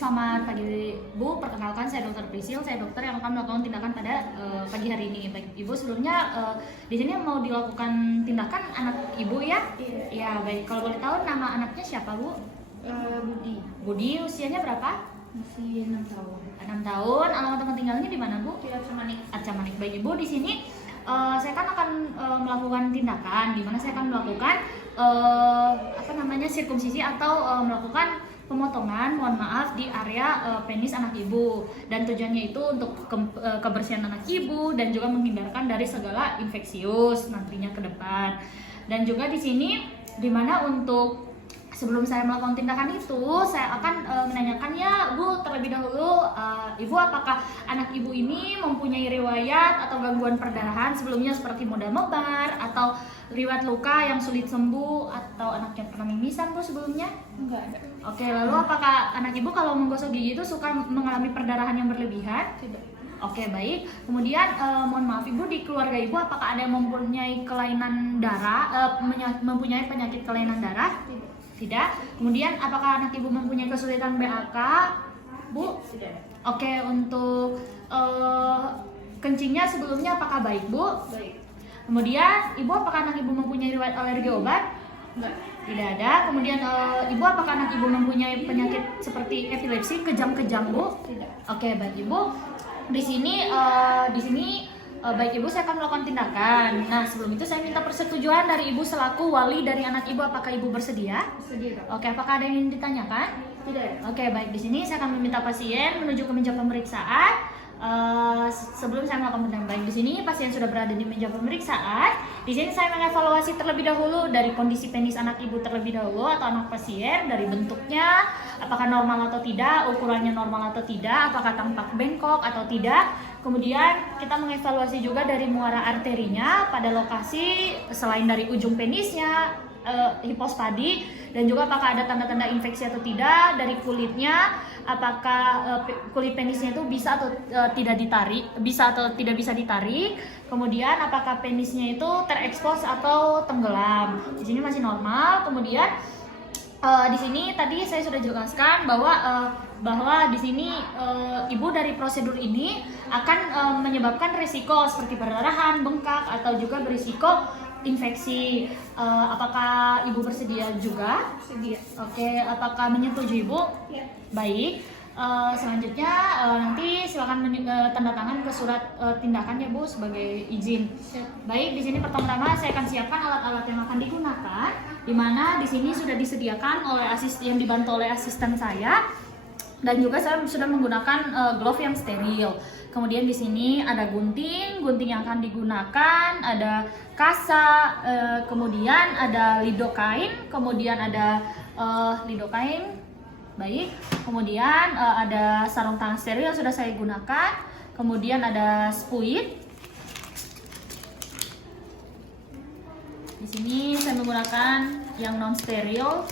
Selamat pagi Bu, perkenalkan saya Dr. Prisil, saya dokter yang akan melakukan tindakan pada pagi hari ini. Baik Ibu, sebelumnya di sini mau dilakukan tindakan anak Ibu ya? Iya. Ya baik, kalau boleh tahu nama anaknya siapa Bu? Budi, Budi, usianya berapa? masih 6 tahun. 6 tahun, alamat tempat tinggalnya di mana Bu? Di Arca Manik. Arca Manik. Baik Ibu, di sini saya kan akan melakukan tindakan, di mana saya akan melakukan sirkumsisi atau melakukan pemotongan, mohon maaf, di area penis anak ibu, dan tujuannya itu untuk kebersihan anak ibu dan juga menghindarkan dari segala infeksius nantinya ke depan. Dan juga di sini dimana untuk sebelum saya melakukan tindakan itu, saya akan menanyakan ya Bu, terlebih dahulu Ibu, apakah anak Ibu ini mempunyai riwayat atau gangguan perdarahan sebelumnya seperti modal mebar atau riwayat luka yang sulit sembuh, atau anaknya pernah mimisan Bu sebelumnya? Enggak ada. Oke, lalu apakah anak Ibu kalau menggosok gigi itu suka mengalami perdarahan yang berlebihan? Tidak. Oke, baik. Kemudian mohon maaf Ibu, di keluarga Ibu apakah ada yang mempunyai kelainan darah, mempunyai penyakit kelainan darah? Tidak. Tidak. Kemudian apakah anak Ibu mempunyai kesulitan BAK, Bu? Tidak. Oke, untuk kencingnya sebelumnya apakah baik, Bu? Baik. Kemudian Ibu, apakah anak Ibu mempunyai riwayat alergi obat? Enggak. Tidak ada. Kemudian Ibu, apakah anak Ibu mempunyai penyakit seperti epilepsi, kejang-kejang, Bu? Tidak. Oke, baik Ibu. Di sini baik Ibu, saya akan melakukan tindakan. Nah, sebelum itu saya minta persetujuan dari Ibu selaku wali dari anak Ibu. Apakah Ibu bersedia? Sedih, Kak. Oke, apakah ada yang ingin ditanyakan? Tidak. Oke, baik. Di sini saya akan meminta pasien menuju ke meja pemeriksaan. Sebelum saya melakukan tindakan, baik, di sini pasien sudah berada di meja pemeriksaan. Di sini saya mengevaluasi terlebih dahulu dari kondisi penis anak Ibu terlebih dahulu atau anak pasien, dari bentuknya, apakah normal atau tidak, ukurannya normal atau tidak, apakah tampak bengkok atau tidak. Kemudian kita mengevaluasi juga dari muara arterinya pada lokasi selain dari ujung penisnya, hipospadi, dan juga apakah ada tanda-tanda infeksi atau tidak dari kulitnya, apakah kulit penisnya itu bisa atau tidak ditarik, bisa atau tidak bisa ditarik. Kemudian apakah penisnya itu terekspos atau tenggelam. Di sini masih normal. Kemudian di sini tadi saya sudah jelaskan bahwa di sini Ibu dari prosedur ini akan menyebabkan risiko seperti perdarahan, bengkak, atau juga berisiko infeksi. Apakah Ibu bersedia juga? Sedih. Oke, apakah menyetujui Ibu? Ya. Baik. Selanjutnya nanti silakan tanda tangan ke surat tindakan ya Bu sebagai izin. Siap. Baik, di sini pertama-tama saya akan siapkan alat-alat yang akan digunakan, di mana di sini sudah disediakan oleh yang dibantu oleh asisten saya, dan juga saya sudah menggunakan glove yang steril. Kemudian di sini ada gunting yang akan digunakan, ada kasa, kemudian ada lidokain, kemudian ada lidokain. Baik, kemudian ada sarung tangan steril yang sudah saya gunakan, kemudian ada spuit. Di sini saya menggunakan yang non steril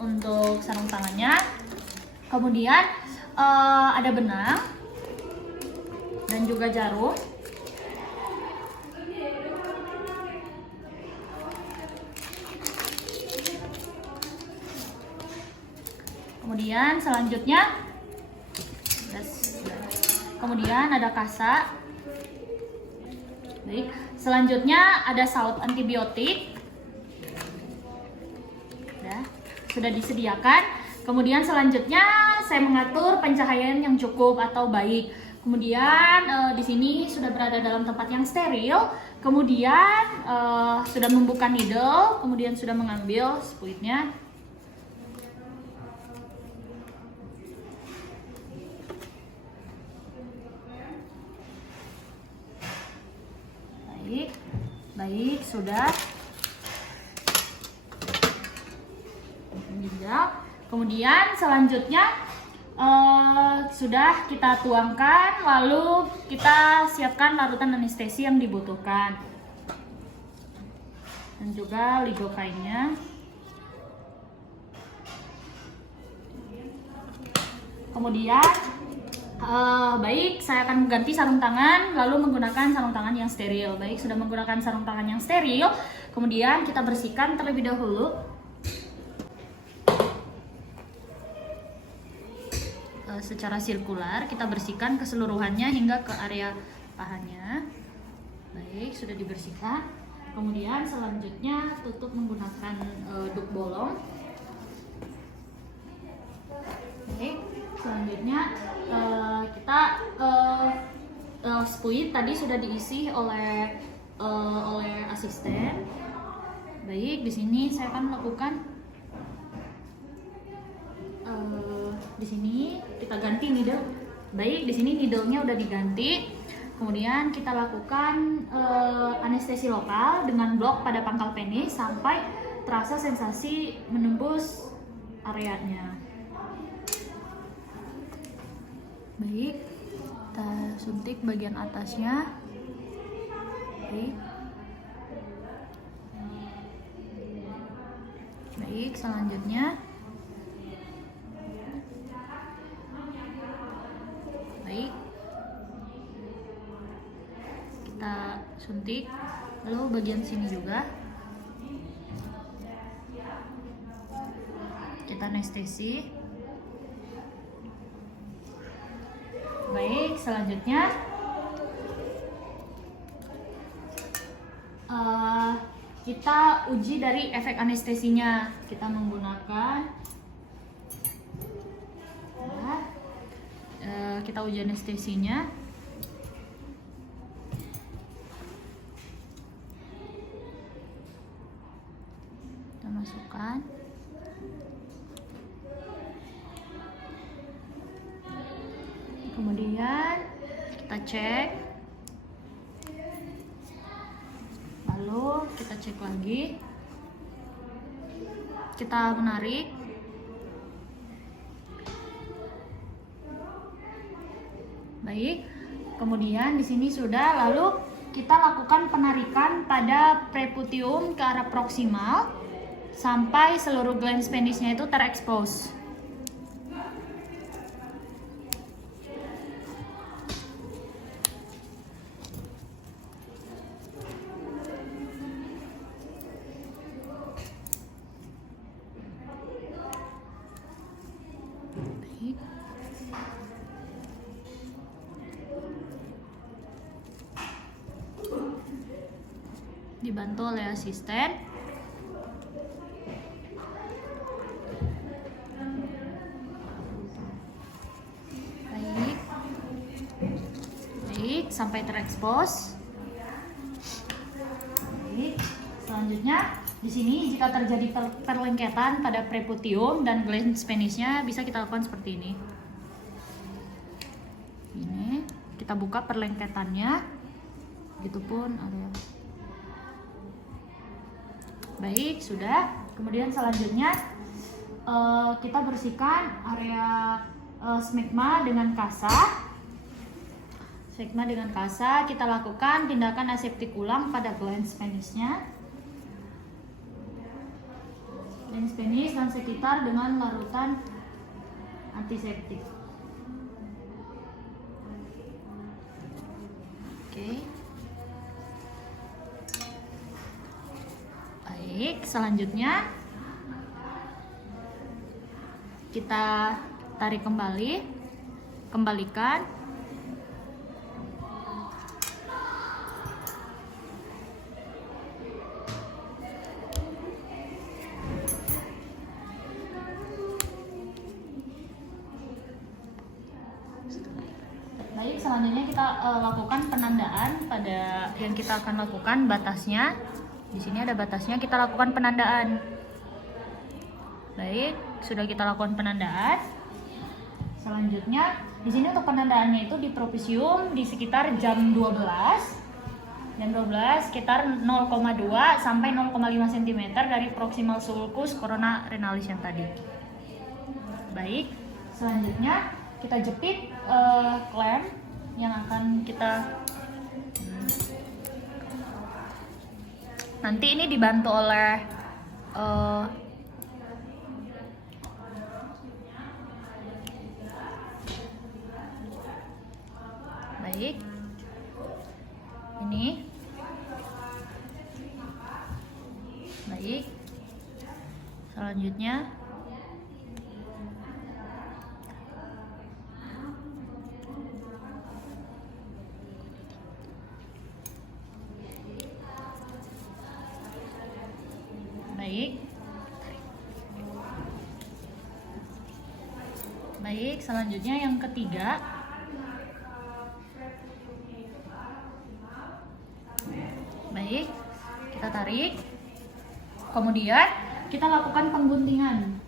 untuk sarung tangannya. Kemudian ada benang dan juga jarum. Kemudian selanjutnya kemudian ada kasa. Baik, selanjutnya ada saut antibiotik. Sudah disediakan. Kemudian selanjutnya saya mengatur pencahayaan yang cukup atau baik. Kemudian di sini sudah berada dalam tempat yang steril. Kemudian sudah membuka needle, kemudian sudah mengambil spuitnya. Baik, sudah. Kemudian selanjutnya sudah kita tuangkan, lalu kita siapkan larutan anestesi yang dibutuhkan dan juga lidokainnya. Kemudian baik, saya akan mengganti sarung tangan lalu menggunakan sarung tangan yang steril. Baik, sudah menggunakan sarung tangan yang steril, kemudian kita bersihkan terlebih dahulu secara sirkular, kita bersihkan keseluruhannya hingga ke area pahanya. Baik, sudah dibersihkan. Kemudian selanjutnya tutup menggunakan duk bolong. Baik, selanjutnya kita spuit tadi sudah diisi oleh asisten. Baik, di sini saya akan melakukan di sini kita ganti needle. Baik, di sini needle-nya udah diganti. Kemudian kita lakukan anestesi lokal dengan blok pada pangkal penis sampai terasa sensasi menembus areanya. Baik, kita suntik bagian atasnya. Baik. Baik, selanjutnya. Baik. Kita suntik, lalu bagian sini juga. Kita anestesi. Baik, selanjutnya kita uji dari efek anestesinya. Kita menggunakan kita uji anestesinya. Kita masukkan. Kemudian kita cek, lalu kita cek lagi, kita menarik, baik. Kemudian di sini sudah, lalu kita lakukan penarikan pada preputium ke arah proksimal sampai seluruh glans penisnya itu terekspos. Dibantu oleh asisten. Baik. Baik, sampai terekspos. Baik. Selanjutnya di sini jika terjadi perlengketan pada preputium dan glans penisnya bisa kita lakukan seperti ini. Ini kita buka perlengketannya. Begitupun ada. Baik, sudah. Kemudian selanjutnya kita bersihkan area smegma dengan kasa. Smegma dengan kasa, kita lakukan tindakan aseptik ulang pada glans penisnya. Glans penis dan sekitar dengan larutan antiseptik. Oke. Baik, selanjutnya kita tarik kembali, kembalikan. Baik, selanjutnya kita lakukan penandaan pada yang kita akan lakukan batasnya. Di sini ada batasnya, kita lakukan penandaan. Baik, sudah kita lakukan penandaan. Selanjutnya, di sini untuk penandaannya itu di propisium di sekitar jam 12. Jam 12 sekitar 0,2 sampai 0,5 cm dari proximal sulcus corona renalis yang tadi. Baik, selanjutnya kita jepit klem yang akan kita nanti ini dibantu oleh baik, ini baik. Selanjutnya Baik, selanjutnya yang ketiga. Baik, kita tarik. Kemudian kita lakukan pengguntingan.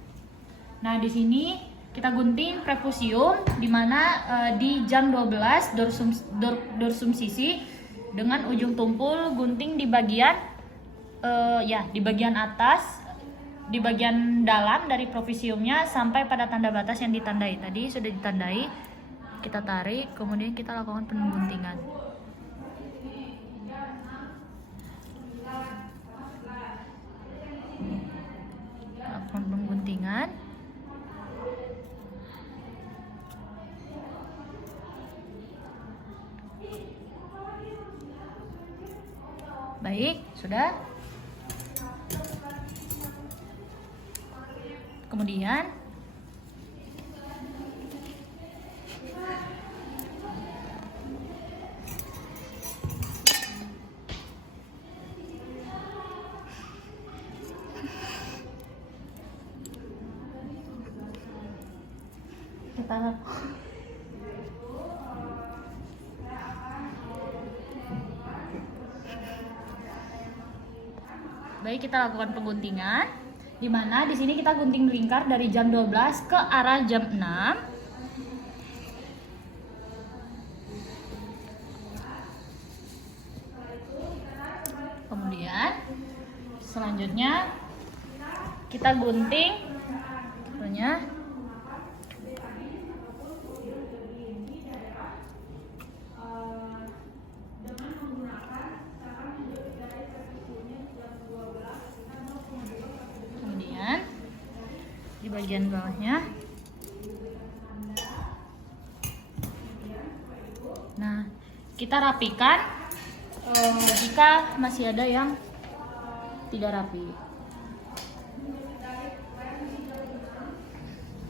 Nah, di sini kita gunting prepusium di mana di jam 12 dorsum sisi dengan ujung tumpul gunting di bagian di bagian atas, di bagian dalam dari prepusiumnya sampai pada tanda batas yang ditandai. Tadi sudah ditandai. Kita tarik, kemudian kita lakukan pengguntingan. Lakukan pengguntingan. Baik, sudah. Kemudian kita Baik, kita lakukan pengguntingan di mana di sini kita gunting melingkar dari jam 12 ke arah jam 6. Kemudian selanjutnya kita gunting tentunya di bagian bawahnya. Nah, kita rapikan jika masih ada yang tidak rapi.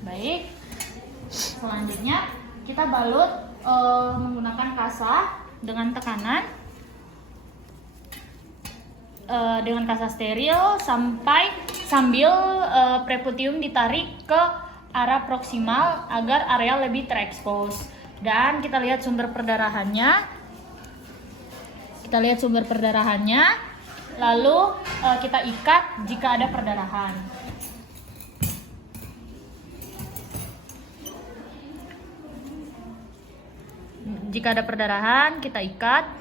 Baik, selanjutnya kita balut menggunakan kasa dengan tekanan dengan kasa steril sambil preputium ditarik ke arah proksimal agar area lebih terekspos. Dan kita lihat sumber perdarahannya. Lalu kita ikat jika ada perdarahan. Jika ada perdarahan, kita ikat.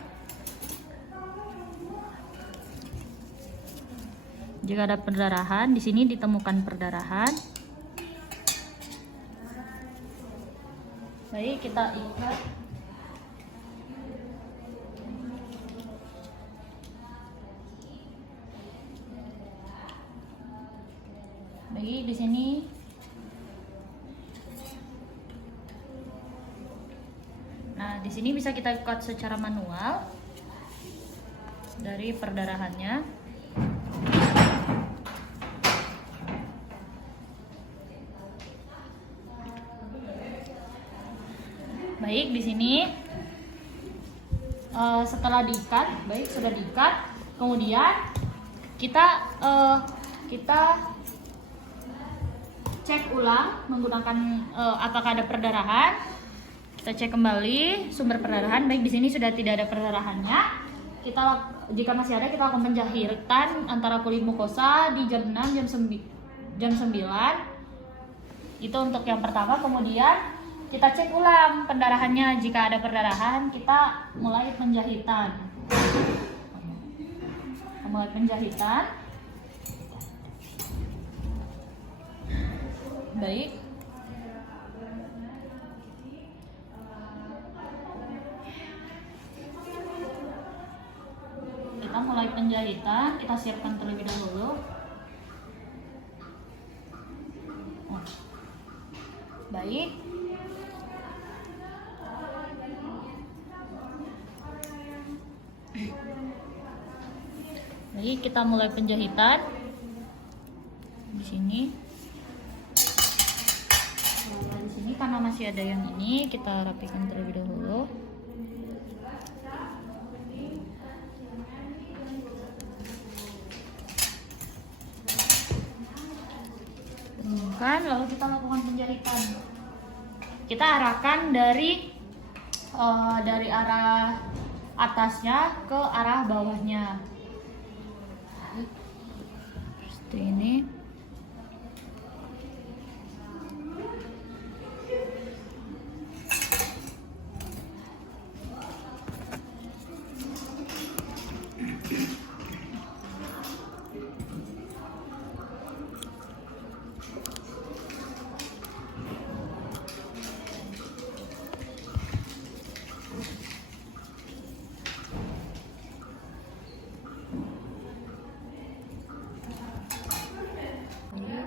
Jika ada perdarahan, di sini ditemukan perdarahan. Baik, kita ikat. Baik, di sini nah, di sini bisa kita ikat secara manual dari perdarahannya. Baik, di sini setelah diikat, baik sudah diikat, kemudian kita cek ulang menggunakan apakah ada perdarahan. Kita cek kembali sumber perdarahan. Baik, di sini sudah tidak ada perdarahannya. Jika masih ada, kita lakukan penjahitan antara kulit mukosa di jam 6 jam 9. Itu untuk yang pertama. Kemudian kita cek ulang pendarahannya. Jika ada perdarahan, kita mulai penjahitan. Baik. Kita mulai penjahitan, kita siapkan terlebih dahulu. Baik. Baik, kita mulai penjahitan di sini. Di sini karena masih ada yang ini, kita rapikan terlebih dahulu. Lalu kita lakukan penjahitan. kita arahkan dari arah atasnya ke arah bawahnya. Seperti ini.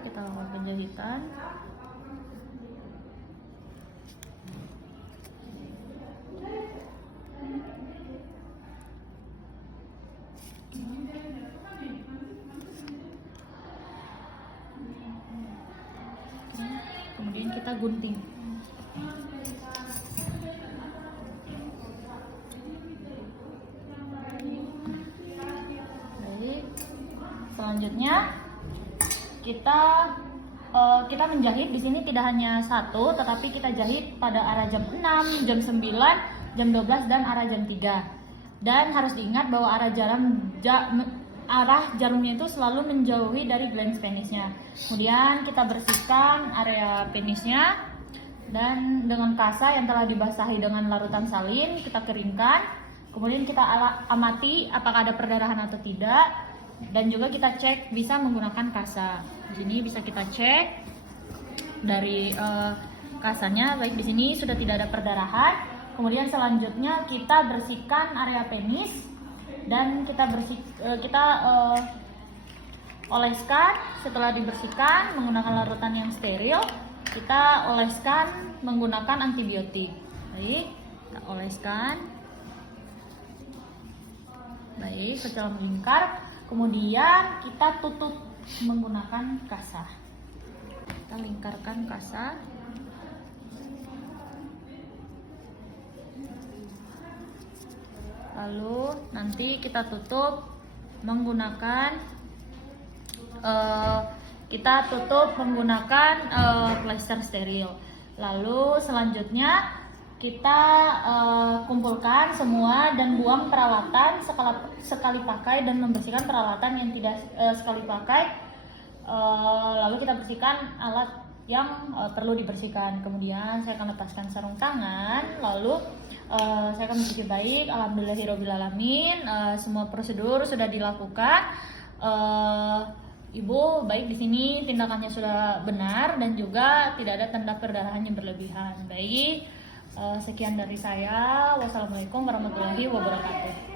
Kita lakukan penjahitan. Kemudian kita gunting. Baik. Selanjutnya kita menjahit di sini tidak hanya satu, tetapi kita jahit pada arah jam 6, jam 9, jam 12 dan arah jam 3. Dan harus diingat bahwa arah jarumnya itu selalu menjauhi dari glans penisnya. Kemudian kita bersihkan area penisnya dan dengan kasa yang telah dibasahi dengan larutan salin kita keringkan. Kemudian kita amati apakah ada perdarahan atau tidak. Dan juga kita cek bisa menggunakan kasa. Di sini bisa kita cek dari kasanya, baik di sini sudah tidak ada perdarahan. Kemudian selanjutnya kita bersihkan area penis dan kita oleskan. Setelah dibersihkan menggunakan larutan yang steril, kita oleskan menggunakan antibiotik. Baik, kita oleskan. Baik, secara melingkar. Kemudian kita tutup menggunakan kasa. Kita lingkarkan kasa. Lalu nanti kita tutup menggunakan plester steril. Lalu selanjutnya kita kumpulkan semua dan buang peralatan sekali pakai dan membersihkan peralatan yang tidak sekali pakai. Lalu kita bersihkan alat yang perlu dibersihkan. Kemudian saya akan lepaskan sarung tangan. Lalu saya akan mencuci baik. Alhamdulillahirobbilalamin. Semua prosedur sudah dilakukan. Ibu baik di sini tindakannya sudah benar dan juga tidak ada tanda perdarahan yang berlebihan. Baik. Sekian dari saya. Wassalamualaikum warahmatullahi wabarakatuh.